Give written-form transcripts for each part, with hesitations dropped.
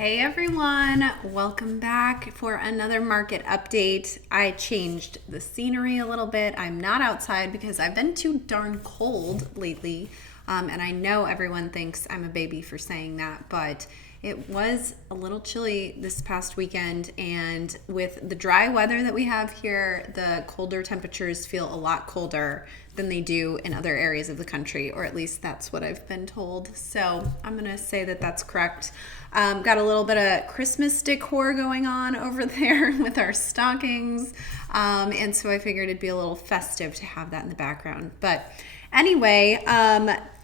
Hey everyone, welcome back for another market update. I changed the scenery a little bit. I'm not outside because I've been too darn cold lately. And I know everyone thinks I'm a baby for saying that, but it was a little chilly this past weekend. And with the dry weather that we have here, the colder temperatures feel a lot colder than they do in other areas of the country, or at least that's what I've been told. So I'm going to say that that's correct. Got a little bit of Christmas decor going on over there with our stockings. And so I figured it'd be a little festive to have that in the background. But anyway,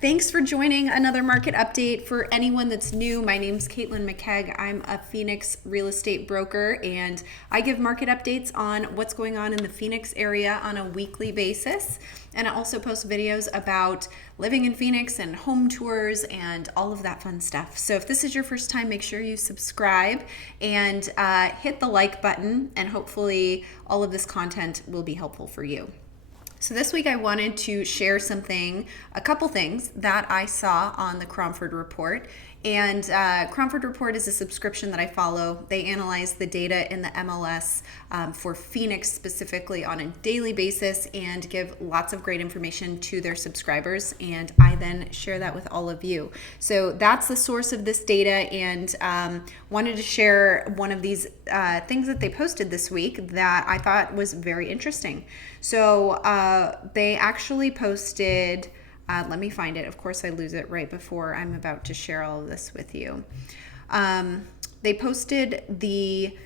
thanks for joining another market update. For anyone that's new, my name's Caitlin McKegg. I'm a Phoenix real estate broker, and I give market updates on what's going on in the Phoenix area on a weekly basis. And I also post videos about living in Phoenix and home tours and all of that fun stuff. So if this is your first time, make sure you subscribe and hit the like button, and hopefully all of this content will be helpful for you. So this week I wanted to share a couple things that I saw on the Cromford report. And Cromford report is a subscription that I follow. They analyze the data in the MLS for Phoenix specifically on a daily basis and give lots of great information to their subscribers. And I then share that with all of you. So that's the source of this data, and wanted to share one of these things that they posted this week that I thought was very interesting. So they actually posted, let me find it. Of course, I lose it right before I'm about to share all of this with you. They posted the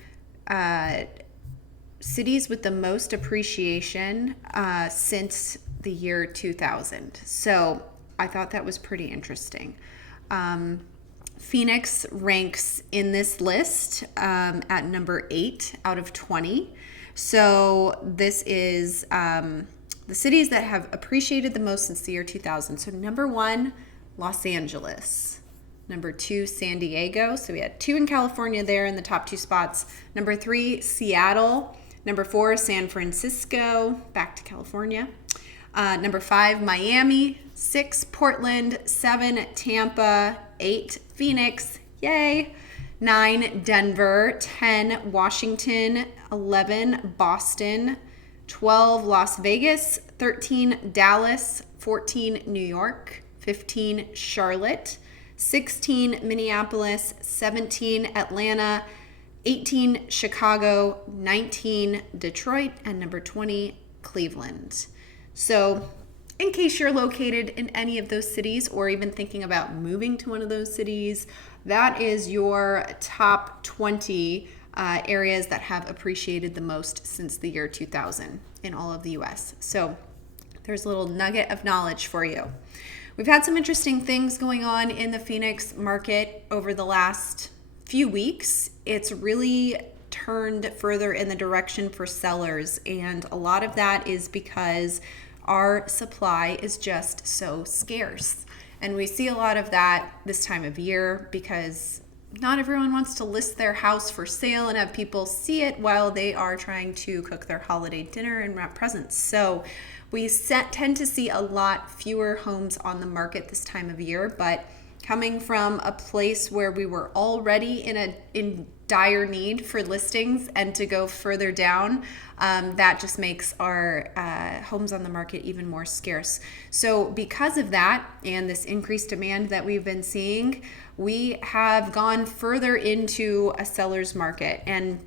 cities with the most appreciation since the year 2000. So I thought that was pretty interesting. Phoenix ranks in this list at number 8 out of 20. So this is the cities that have appreciated the most since the year 2000. So number 1, Los Angeles. Number 2, San Diego. So we had 2 in California there in the top 2 spots. Number 3, Seattle. Number 4, San Francisco. Back to California. Number 5, Miami. 6, Portland. 7, Tampa. 8, Phoenix. Yay. 9, Denver. 10, Washington. 11, Boston. 12, Las Vegas. 13, Dallas. 14, New York. 15, Charlotte. 16, Minneapolis. 17, Atlanta. 18, Chicago. 19, Detroit. And number 20, Cleveland. So in case you're located in any of those cities or even thinking about moving to one of those cities, that is your top 20 areas that have appreciated the most since the year 2000 in all of the US. So there's a little nugget of knowledge for you. We've had some interesting things going on in the Phoenix market over the last few weeks. It's really turned further in the direction for sellers, and a lot of that is because our supply is just so scarce. And we see a lot of that this time of year because not everyone wants to list their house for sale and have people see it while they are trying to cook their holiday dinner and wrap presents. So we tend to see a lot fewer homes on the market this time of year, but coming from a place where we were already in dire need for listings, and to go further down, that just makes our homes on the market even more scarce. So because of that and this increased demand that we've been seeing, we have gone further into a seller's market. And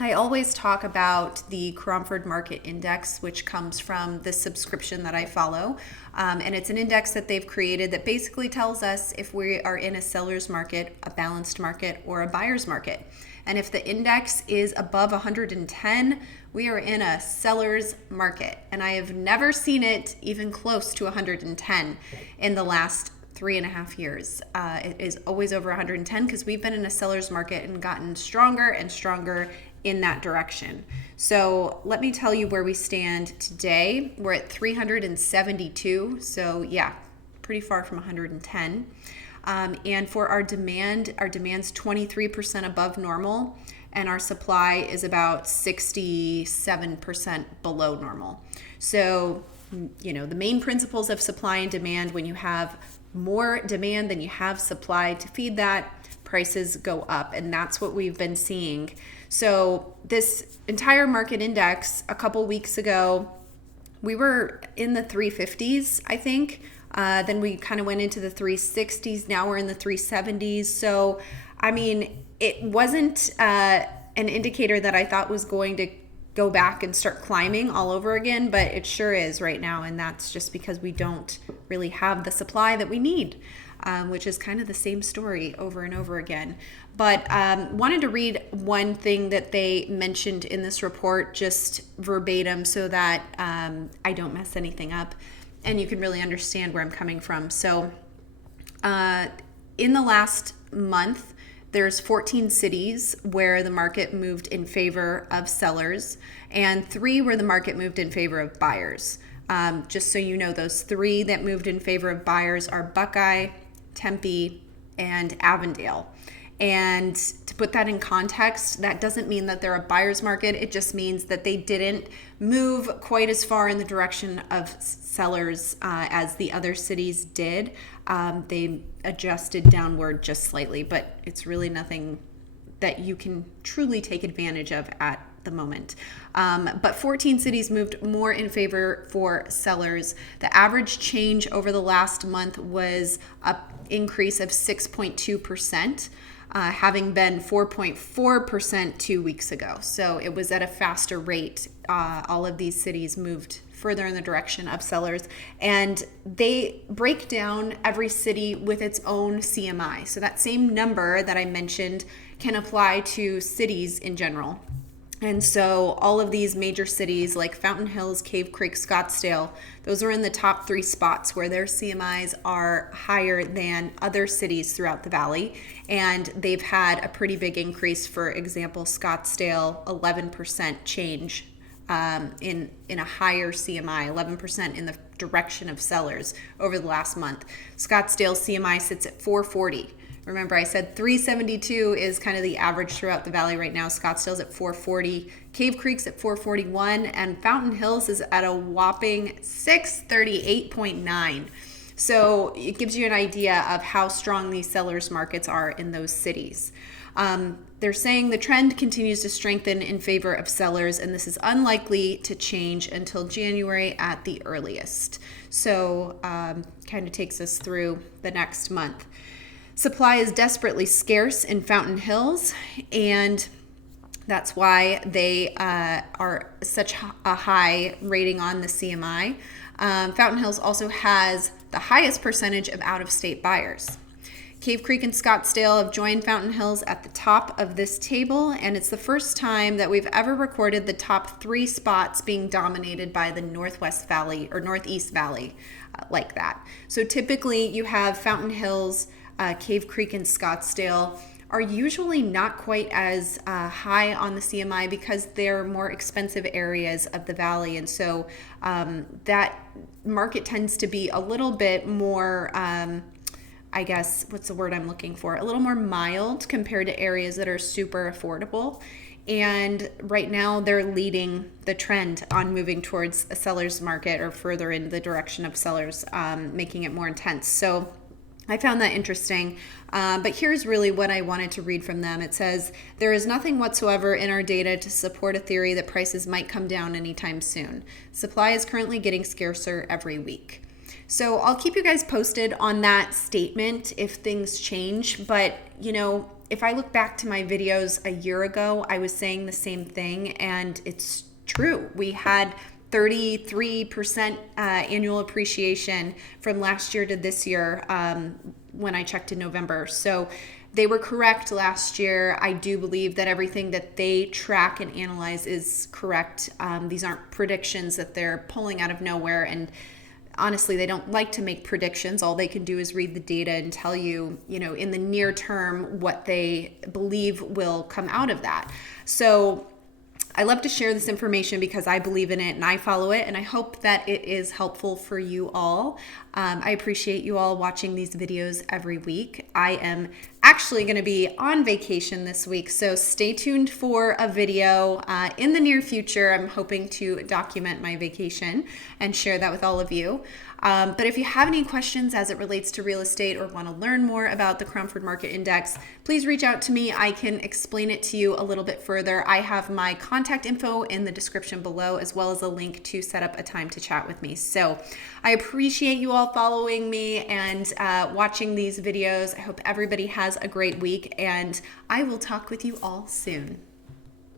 I always talk about the Cromford Market Index, which comes from the subscription that I follow. And it's an index that they've created that basically tells us if we are in a seller's market, a balanced market, or a buyer's market. And if the index is above 110, we are in a seller's market. And I have never seen it even close to 110 in the last 3.5 years. It is always over 110 because we've been in a seller's market and gotten stronger and stronger in that direction. So let me tell you where we stand today. We're at 372. So yeah, pretty far from 110. And for our demand's 23% above normal, and our supply is about 67% below normal. So, the main principles of supply and demand, when you have more demand than you have supply to feed that, prices go up, and that's what we've been seeing. So this entire market index a couple weeks ago, we were in the 350s, I think. Then we kind of went into the 360s. Now we're in the 370s. So, I mean, it wasn't an indicator that I thought was going to go back and start climbing all over again, but it sure is right now. And that's just because we don't really have the supply that we need, which is kind of the same story over and over again. But wanted to read one thing that they mentioned in this report, just verbatim, so that I don't mess anything up and you can really understand where I'm coming from. So in the last month, there's 14 cities where the market moved in favor of sellers, and 3 where the market moved in favor of buyers. Just so you know, those 3 that moved in favor of buyers are Buckeye, Tempe, and Avondale. And to put that in context, that doesn't mean that they're a buyer's market. It just means that they didn't move quite as far in the direction of sellers as the other cities did. They adjusted downward just slightly, but it's really nothing that you can truly take advantage of at the moment. But 14 cities moved more in favor for sellers. The average change over the last month was an increase of 6.2%. Having been 4.4% 2 weeks ago. So it was at a faster rate. All of these cities moved further in the direction of sellers, and they break down every city with its own CMI. So that same number that I mentioned can apply to cities in general. And so all of these major cities like Fountain Hills, Cave Creek, Scottsdale, those are in the top 3 spots where their CMIs are higher than other cities throughout the valley. And they've had a pretty big increase. For example, Scottsdale, 11% change in a higher CMI, 11% in the direction of sellers over the last month. Scottsdale CMI sits at 440. Remember, I said 372 is kind of the average throughout the valley right now. Scottsdale's at 440, Cave Creek's at 441, and Fountain Hills is at a whopping 638.9. So it gives you an idea of how strong these sellers markets are in those cities. They're saying the trend continues to strengthen in favor of sellers, and this is unlikely to change until January at the earliest. So kind of takes us through the next month. Supply is desperately scarce in Fountain Hills, and that's why they are such a high rating on the CMI. Fountain Hills also has the highest percentage of out-of-state buyers. Cave Creek and Scottsdale have joined Fountain Hills at the top of this table, and it's the first time that we've ever recorded the top 3 spots being dominated by the Northwest Valley or Northeast Valley like that. So typically you have Fountain Hills, Cave Creek, and Scottsdale are usually not quite as high on the CMI because they're more expensive areas of the valley. And so that market tends to be a little bit more, I guess, what's the word I'm looking for? A little more mild compared to areas that are super affordable. And right now they're leading the trend on moving towards a seller's market or further in the direction of sellers, making it more intense. So I found that interesting, but here's really what I wanted to read from them. It says, there is nothing whatsoever in our data to support a theory that prices might come down anytime soon. Supply is currently getting scarcer every week. So I'll keep you guys posted on that statement if things change, but you know, if I look back to my videos a year ago, I was saying the same thing, and it's true. We had 33% annual appreciation from last year to this year when I checked in November. So they were correct last year. I do believe that everything that they track and analyze is correct. These aren't predictions that they're pulling out of nowhere. And honestly, they don't like to make predictions. All they can do is read the data and tell you, you know, in the near term, what they believe will come out of that. So I love to share this information because I believe in it and I follow it, and I hope that it is helpful for you all. I appreciate you all watching these videos every week. I am actually going to be on vacation this week, so stay tuned for a video in the near future. I'm hoping to document my vacation and share that with all of you. But if you have any questions as it relates to real estate or want to learn more about the Cromford Market Index, please reach out to me. I can explain it to you a little bit further. I have my contact info in the description below, as well as a link to set up a time to chat with me. So I appreciate you all following me and watching these videos. I hope everybody has a great week, and I will talk with you all soon.